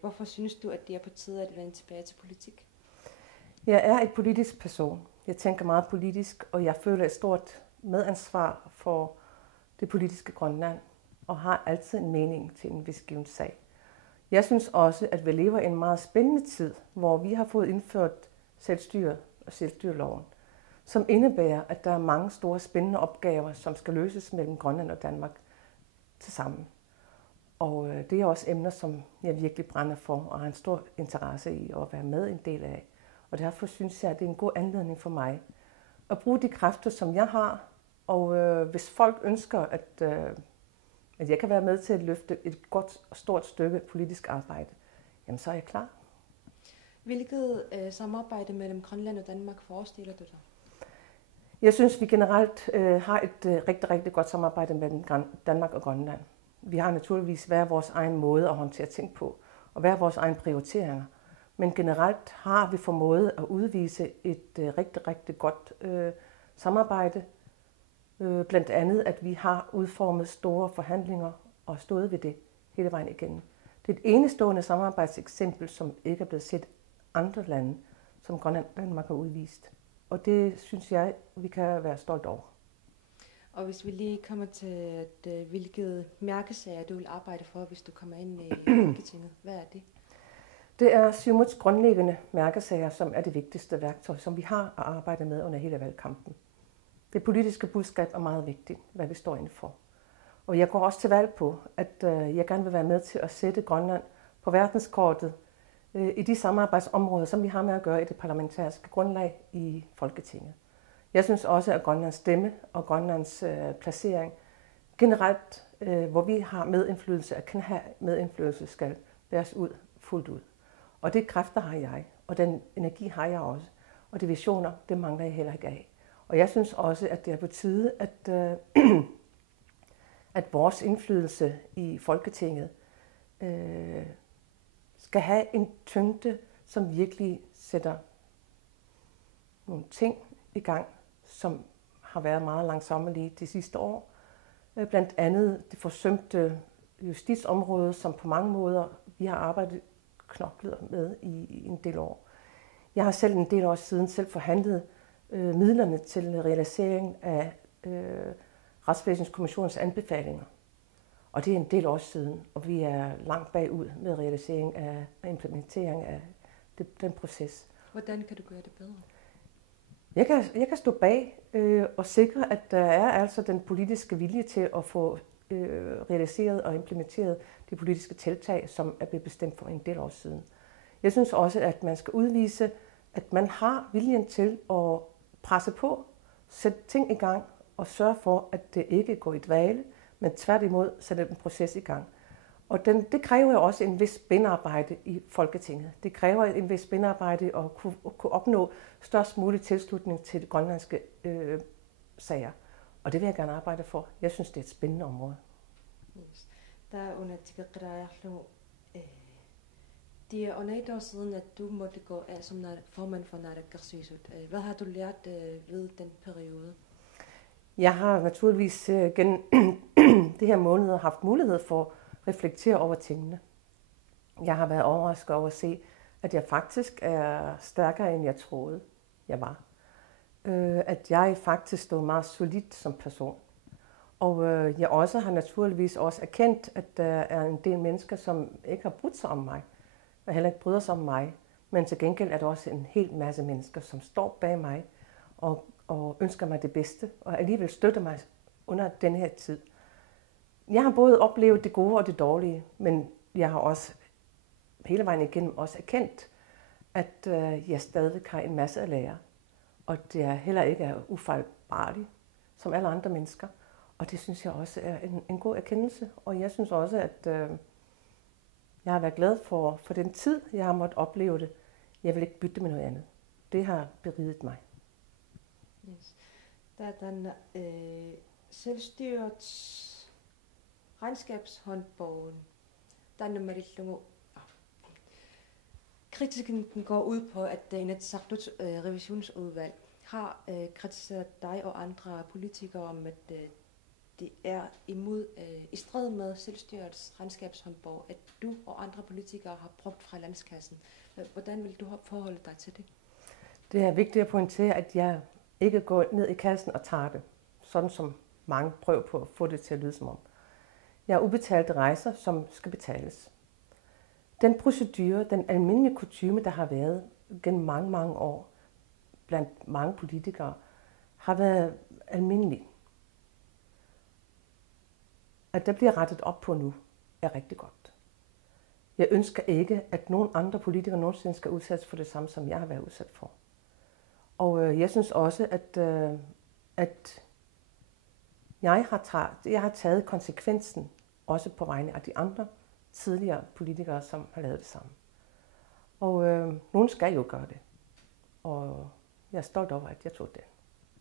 Hvorfor synes du, at det er på tide at vende tilbage til politik? Jeg er et politisk person. Jeg tænker meget politisk, og jeg føler et stort medansvar for det politiske Grønland, og har altid en mening til en vis given sag. Jeg synes også, at vi lever i en meget spændende tid, hvor vi har fået indført selvstyre og selvstyreloven, som indebærer, at der er mange store spændende opgaver, som skal løses mellem Grønland og Danmark til sammen. Og det er også emner, som jeg virkelig brænder for og har en stor interesse i at være med en del af. Og derfor synes jeg, at det er en god anledning for mig at bruge de kræfter, som jeg har. Og hvis folk ønsker, at jeg kan være med til at løfte et godt og stort stykke politisk arbejde, jamen så er jeg klar. Hvilket samarbejde mellem Grønland og Danmark forestiller du dig? Jeg synes, vi generelt har et rigtig, rigtig godt samarbejde mellem Danmark og Grønland. Vi har naturligvis hver vores egen måde at håndtere ting på, og hver vores egen prioriteringer. Men generelt har vi formået at udvise et rigtig, rigtig godt samarbejde. Blandt andet, at vi har udformet store forhandlinger og stået ved det hele vejen igennem. Det er et enestående samarbejdseksempel, som ikke er blevet set andre lande, som Grønland og Danmark har udvist. Og det synes jeg, vi kan være stolt over. Og hvis vi lige kommer til, hvilket mærkesager du vil arbejde for, hvis du kommer ind i Folketinget, hvad er det? Det er Siumuts grundlæggende mærkesager, som er det vigtigste værktøj, som vi har at arbejde med under hele valgkampen. Det politiske budskab er meget vigtigt, hvad vi står inden for. Og jeg går også til valg på, at jeg gerne vil være med til at sætte Grønland på verdenskortet i de samarbejdsområder, som vi har med at gøre i det parlamentariske grundlag i Folketinget. Jeg synes også, at Grønlands stemme og Grønlands placering generelt, hvor vi har medindflydelse, at kan have medindflydelse, skal bæres ud fuldt ud. Og det kræfter har jeg, og den energi har jeg også. Og de visioner, det mangler jeg heller ikke af. Og jeg synes også, at det er på tide, at vores indflydelse i Folketinget skal have en tyngde, som virkelig sætter nogle ting i gang, som har været meget langsommelige de sidste år. Blandt andet det forsømte justitsområde, som på mange måder vi har arbejdet knoklet med i en del år. Jeg har selv en del år siden selv forhandlet midlerne til realisering af Retsvæsenskommissionens anbefalinger. Og det er en del år siden, og vi er langt bagud med realisering af implementering af den proces. Hvordan kan du gøre det bedre? Jeg kan stå bag og sikre, at der er altså den politiske vilje til at få realiseret og implementeret de politiske tiltag, som er blevet bestemt for en del år siden. Jeg synes også, at man skal udvise, at man har viljen til at presse på, sætte ting i gang og sørge for, at det ikke går i dvale, men tværtimod sætte en proces i gang. Og det kræver jo også en vis spændarbejde i Folketinget. Det kræver en vis spændarbejde at kunne opnå størst mulig tilslutning til de grønlandske sager. Og det vil jeg gerne arbejde for. Jeg synes, det er et spændende område. Yes. Der er under det er under et år siden, at du måtte gå af som formand for Naalakkersuisut. Hvad har du lært ved den periode? Jeg har naturligvis gennem det her måneder haft mulighed for at reflektere over tingene. Jeg har været overrasket over at se, at jeg faktisk er stærkere, end jeg troede, jeg var. At jeg faktisk stod meget solidt som person. Og jeg også har naturligvis også erkendt, at der er en del mennesker, som ikke har brudt sig om mig, og heller ikke bryder sig om mig. Men til gengæld er der også en hel masse mennesker, som står bag mig og ønsker mig det bedste, og alligevel støtter mig under den her tid. Jeg har både oplevet det gode og det dårlige, men jeg har også hele vejen igennem også erkendt, at jeg stadig har en masse at lære. Og det er heller ikke er ufejlbarligt, som alle andre mennesker. Og det synes jeg også er en god erkendelse. Og jeg synes også, at jeg har været glad for den tid, jeg har måttet opleve det. Jeg vil ikke bytte med noget andet. Det har beriget mig. Yes. Der er den selvstyrets regnskabshåndbogen. Der er nummer kritikken går ud på, at Inatsisartuts revisionsudvalg har kritiseret dig og andre politikere om, at det er i strid med selvstyrets regnskabshåndbog, at du og andre politikere har brugt fra landskassen. Hvordan vil du forholde dig til det? Det er vigtigt at pointere, at jeg ikke går ned i kassen og tager det, sådan som mange prøver på at få det til at lyde som om. Jeg har ubetalte rejser, som skal betales. Den procedure, den almindelige kutyme, der har været gennem mange, mange år blandt mange politikere, har været almindelig. At der bliver rettet op på nu, er rigtig godt. Jeg ønsker ikke, at nogen andre politikere nogensinde skal udsættes for det samme, som jeg har været udsat for. Og jeg synes også, at jeg har taget konsekvensen, også på vegne af de andre tidligere politikere, som har lavet det samme. Og nogen skal jo gøre det. Og jeg er stolt over, at jeg tog det.